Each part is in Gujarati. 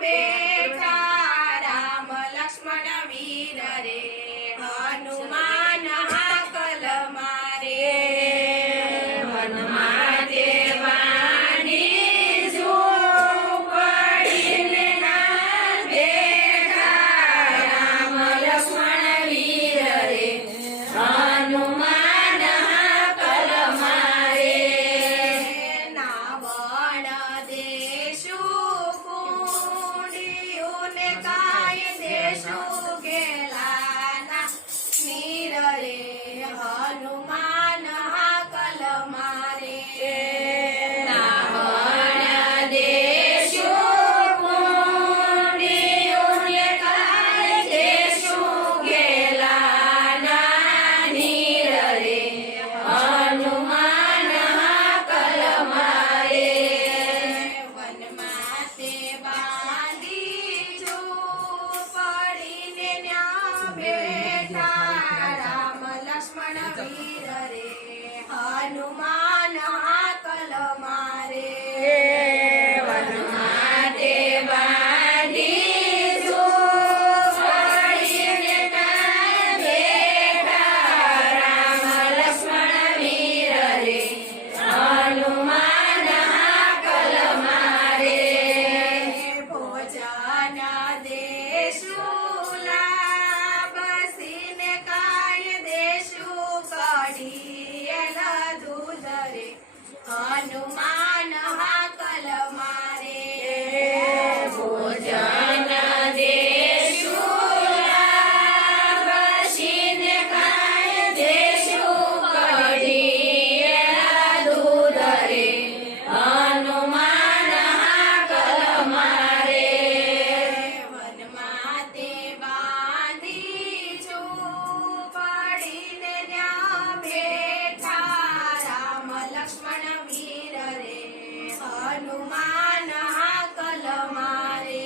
બેઠા રામ લક્ષ્મણ વીર રે હનુમાન હાકલ મારે વનમાં દેવાની ઝૂંપડીને ના બેઠા રામ લક્ષ્મણ વીર રે હનુમાન હાકલ મારે ના વણ દેશું કુંડિયુંને કાય દેશું ગેલાના નીર રે હનુમાન હાકલ મારે ના વણ દેશું કુંડિયુંને કાય દેશું ગેલાના નીર રે હનુમાન હાકલ મારે વનમાં તે બાંધી ઝૂંપડીને ન્યા બેઠા રામ લક્ષ્મણ વીર રે હનુમાન હાકલ મારે વનમાં તે બાંધી ઝૂંપડીને ન્યા બેઠા રામ લક્ષ્મણ વીર રે હનુમાન હાકલ મારે ભોજન દેશું લાબસીને કાય દેશું કઢીયલ દૂધ રે હનુમાન હાકલ મારે ભોજન દેશું લાબસીને કાય દેશું કઢીયલ દૂધ રે હનુમાન હાકલ મારે વનમાં તે બાંધી ઝૂંપડીને ન્યા બેઠા રામ લક્ષ્મણ વીર રે હનુમાન હાકલ મારે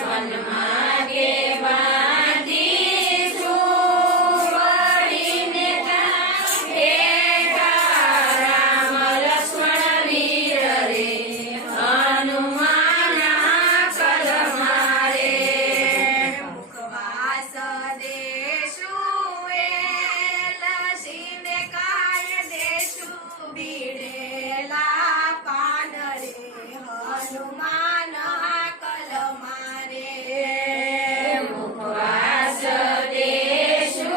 વનમાં તે બાંધી ઝૂંપડીને ન્યા બેઠા રામ લક્ષ્મણ વીર રે હનુમાન હાકલ મારે મુખવાસ દેશું એલસીને કાય દેશું બીડેલા પાન રે હનુમાન હાકલ મારે મુખવાસ દેશું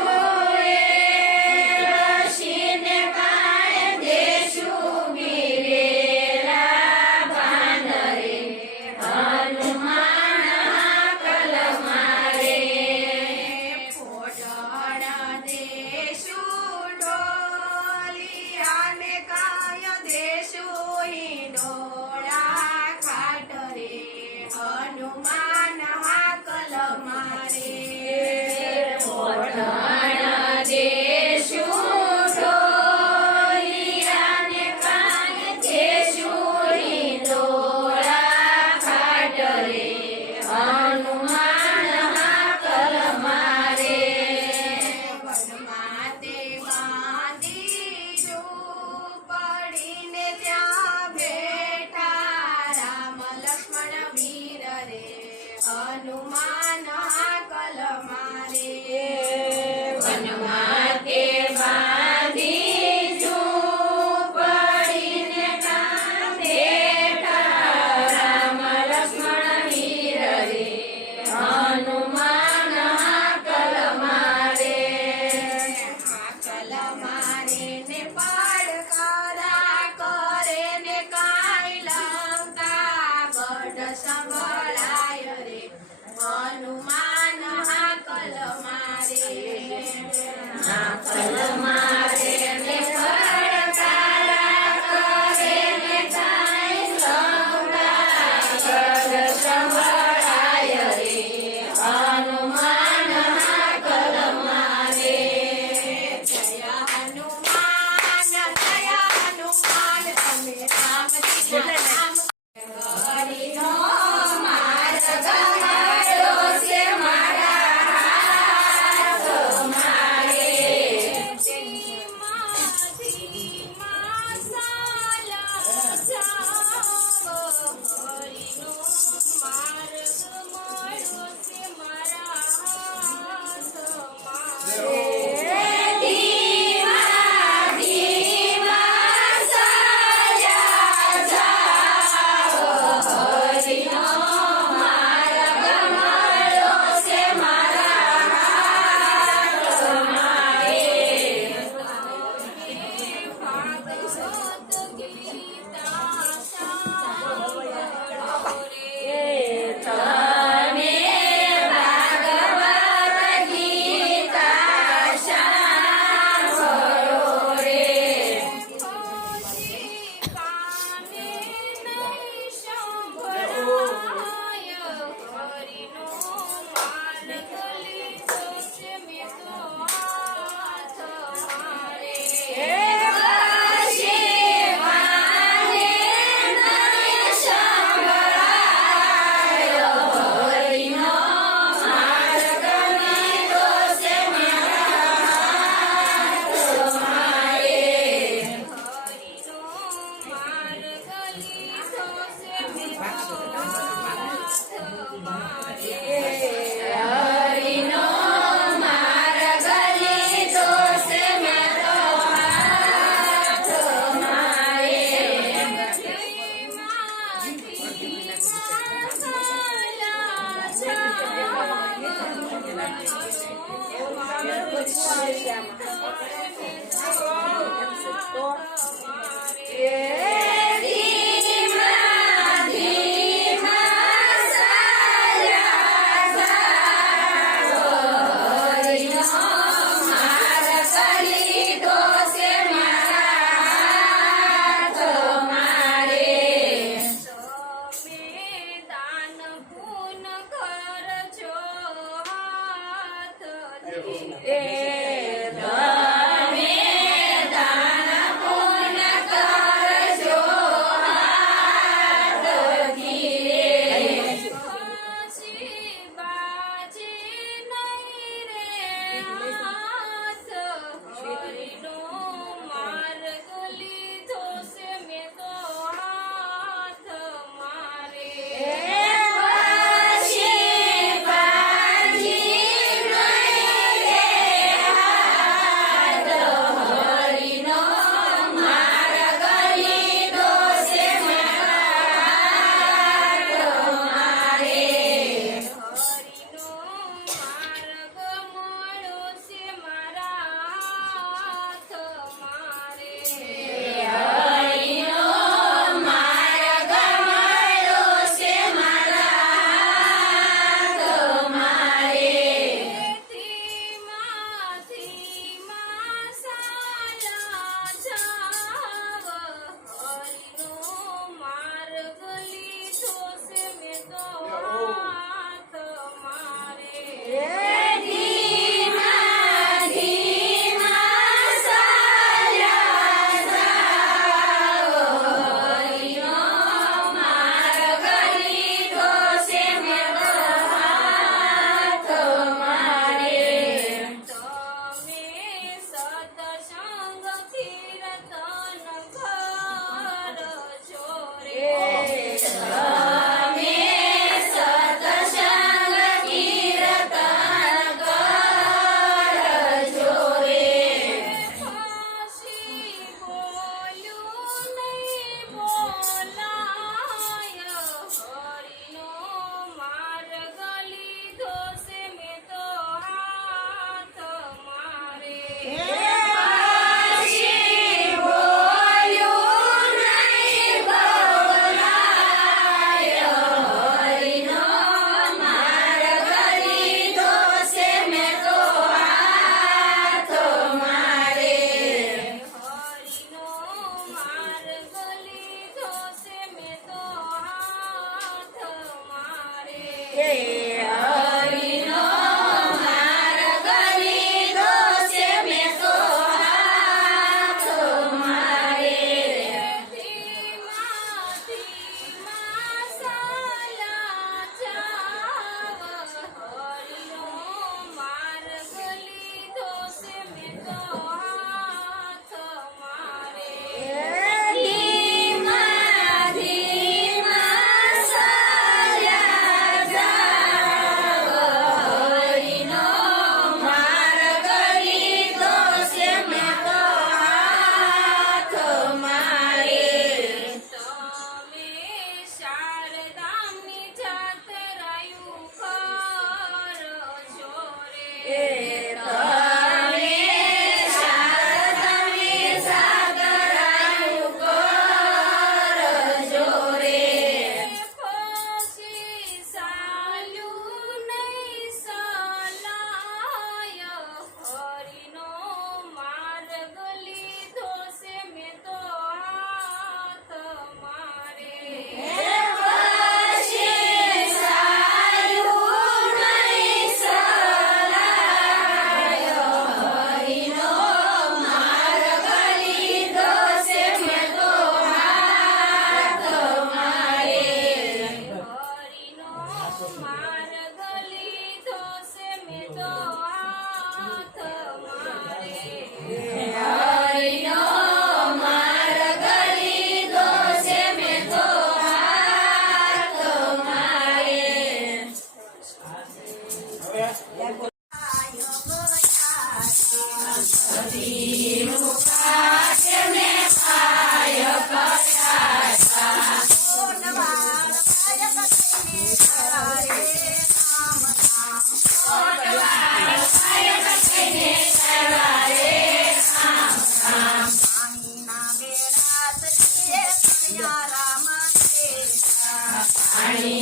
એલસીને કાય દેશું બીડેલા પાન રે હનુમાન હાકલ મારે ફોડણ દેશું ઢોલિયાને કાય દેશું હિંડોળા ખાટ રે હનુમાન હાકલ મારે ફોડણ દેશું ઢોલિયાને કાય દેશું હિંડોળા ખાટ રે હનુમાન હાકલ મારે વનમાં તે બાંધી ઝૂંપડીને ત્યાં બેઠા રામ લક્ષ્મણ વીર રે હનુમાન હાકલ મારે વનમાં તે બાંધી ઝૂંપડીને ત્યાં બેઠા રામ લક્ષ્મણ વીર રે હનુમાન હાકલ મારે હાકલ મારે ને પડકારા કરે ને કાંઈ લંકા ગઢ સંભળાય રે હનુમાન હાકલ મારે હાકલ મારે ને પડકારા કરે ને કાંઈ લંકા ગઢ સંભળાય રે હનુમાન હાકલ મારે જય હનુમાન તમે રામજી રામ હરિનો માર્ગ હારો છે મારા હાથ મારે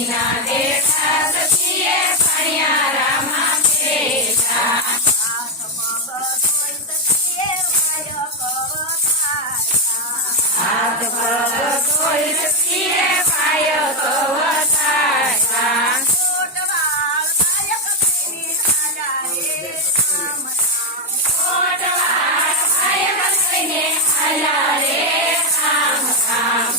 ના બેઠા સખીએ ભણ્યા રામા બેઠા હાથ પગ ધોઈ સખીએ પાય કવતાયા કોટવાળ પાય કઈને હાલા રે રામ રામ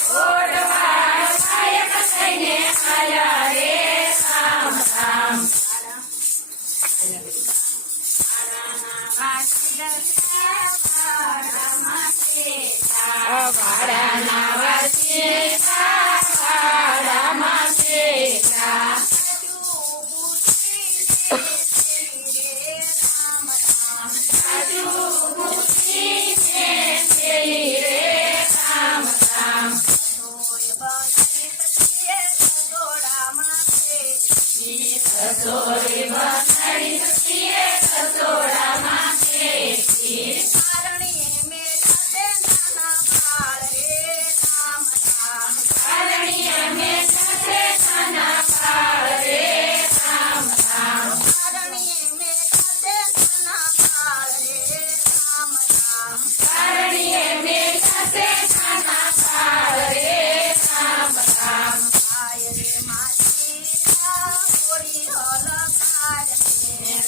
કોટવાળ પાય કઈને હાલા રે રામ રામ વાડાના વાસી વાડામાં શેઠા સાજુ બુદ્ધિ છે તેરી રે રામ રામ સસોરે બનાડી સખીએ સસોડામાં શેઠી કારણીએ મેં સાથે નાના બાળ રે રામ રામ કારણીએ મેં સાથે નાના બાળ રે રામ રામ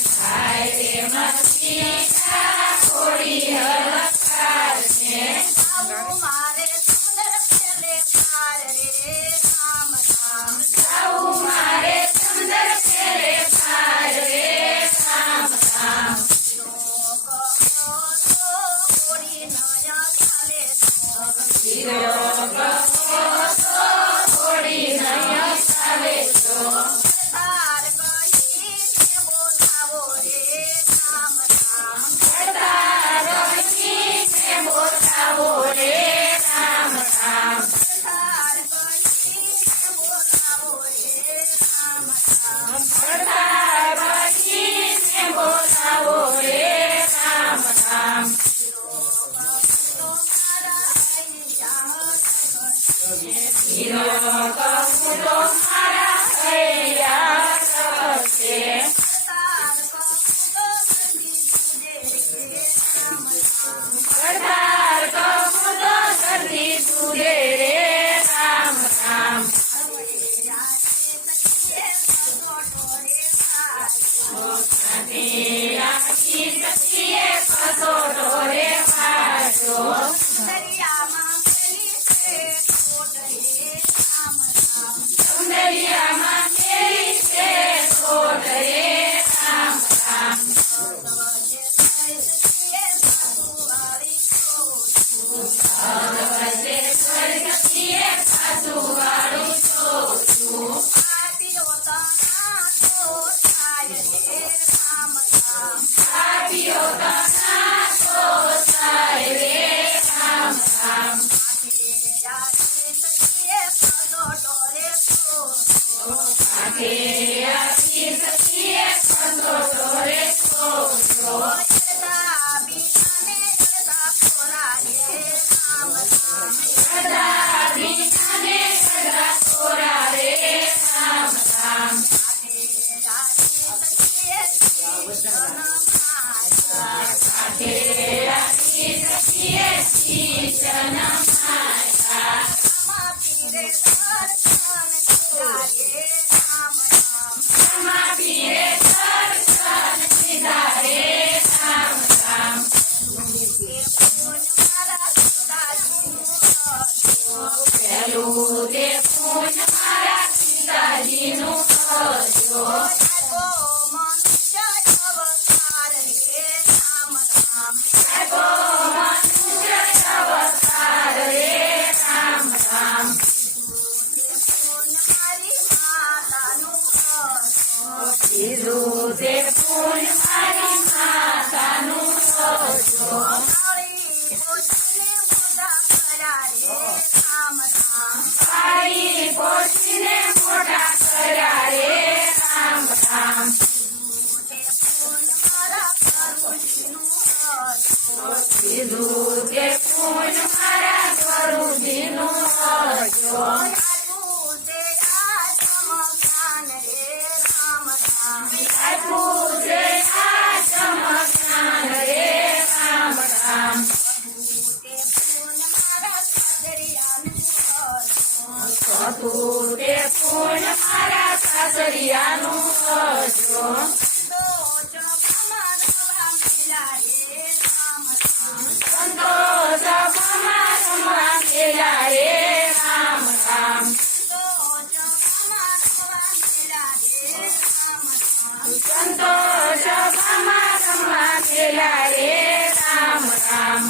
ખાય રે મસીહા થોડી હલકાર છે જાઉં મારે સુંદર ફેરે પાર રે રામ રામ થોડી નય ચાલે તો બોલાવો રે રામ રામ બોલાવો રે રામ રામ હીરો કપૂરો મારા હૈયા છે સરદાર કપૂરો સદી તુરે રે રામ રામ આખી સખીએ કસોટો રે પાડો સુંદરિયામાં કેરી છે કોટ રે રામ રામ ભગવતેશ્વર સખીએ સાસુવાળું ચોચું આપીઓ તના તો થાય રે રામ રામ કાંઠે આપી સખીએ કસોટો રે કોચો સદા બીજાને સદા કોરા રે રામ રામ કાંઠે રાખી સખીએ શીશન માતા ક્ષમા પીરે દર્શન સીધા રે રામ રામ પેલું તે પૂન મારા સીતાજીનું કરજો મનુષ્ય અવતાર રે રામ રામ હતું તે પૂર્ણ મારા સાસરિયાનું કરજો. સંતોષ રમવા ગેલા રે રામ રામ. સંતોષ રમવા ગેલા રે રામ રામ.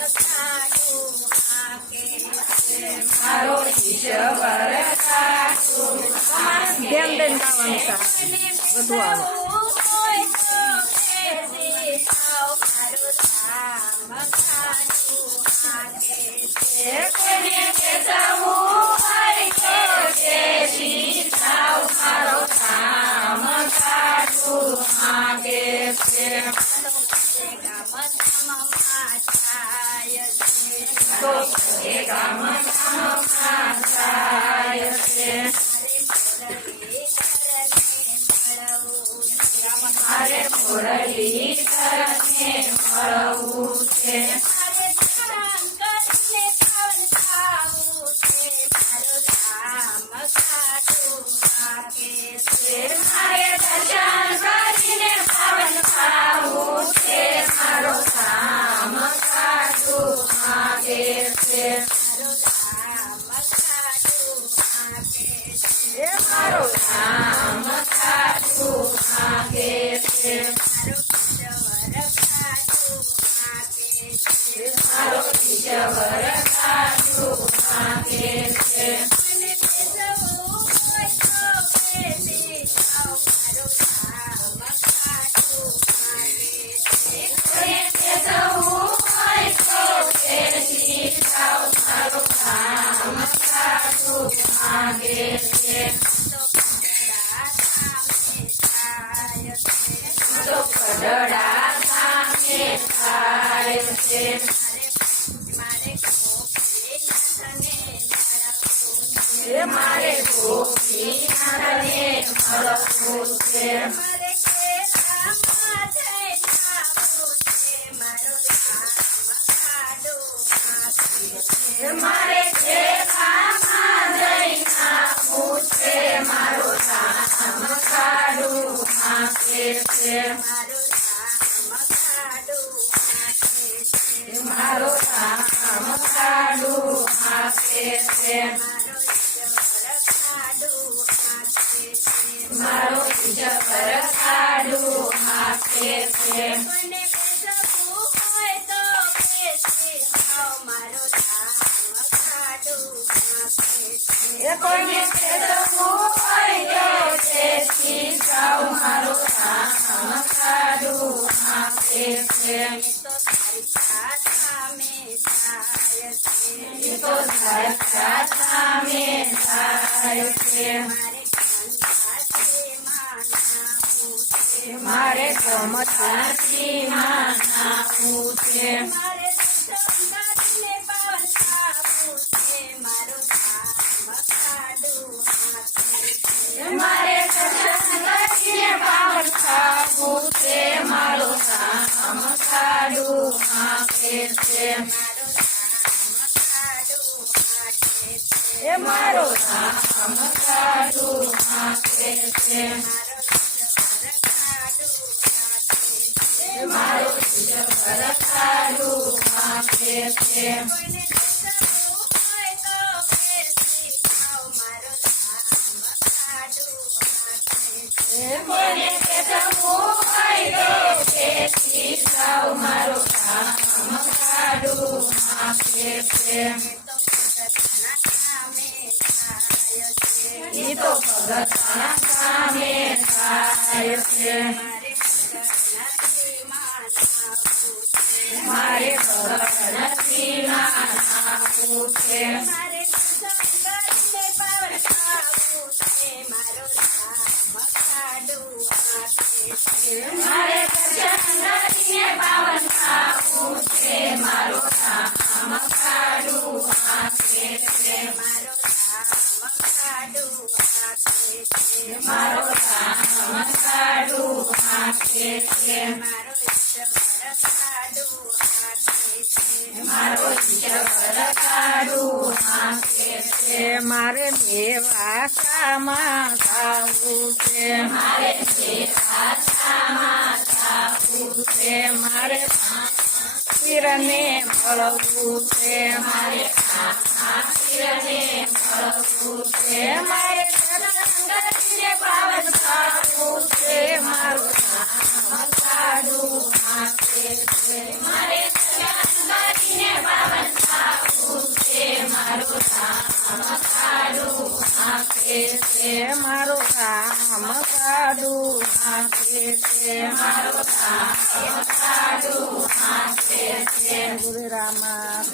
કાઢું હાકે છે મારો ઈશ્વર કાઢું ધ્યાન દઈને ગાવાનું છે વધુ આવે હોય તો કેસી થાવ મારું ધામ કાઢું હાકે છે કોઈને કેસવું હોય તો કેસી થાવ મારો ધામ કાઢું માગે છે તો એ ગામ ગામમાં થાય છે મારે મુરલીધરને મળવું છે મારે દર્શન કરીને પાવન ખાવું છે મારો ધામ કાઢું માગે છે મારો ધામ કાઢું માગે છે મારો ઈશ્વર કાઢું માગે છે કોઈને કેસવું હોય તો કેસી થાવ મારો ધામ કાઢું માગે છે તો કડડા સામે થાય છે મારે ગોપીનાથને મળવું છે મારે ખેતરમાં જઈને આવવું છે મારો ધામ કાઢું માગે છે મારો ધામ કાઢું માગે છે મારો ઈશ્વર કાઢું માગે છે કોઈને કેસવું હોય તો કેસી થાવ મારો ધામ કાઢું માગે છે એ તો સાક્ષાત સામે થાય છે મારે ગમતમાં નાખવું છે મારે દર્શન કરીને પાવન ખાવું છે મારો ધામ કાઢું માગે છે મારો ધામ કાઢું માગે છે મારો ઈશ્વર કાઢું માગે છે કોઈને કેસવું હોય તો કેસી થાવ મારો ધામ કાઢું માગે છે ઈ તો ભગતના કામે થાય છે મારે ભગતથી નાખવું છે મારે દર્શન કરીને પાવન ખાવું છે મારો ધામ કાઢું માગે છે મારો ધામ કાઢું માગે છે મારો ઈશ્વર કાઢું માગે છે મારે મેવાસામાં ગાવું છે મારે ભાષામાં જાવું છે મારે પીરને મળવું છે મારે પીરને મળવું છે મારે દર્શન કરીને પાવન થવું છે મારું ધામ કાઢું માગે છે મારે દર્શન કરીને નાખે છે મારો રામ સાડું નાખે છે મારો રામ સાડું નાખે છે ગુરુ રામા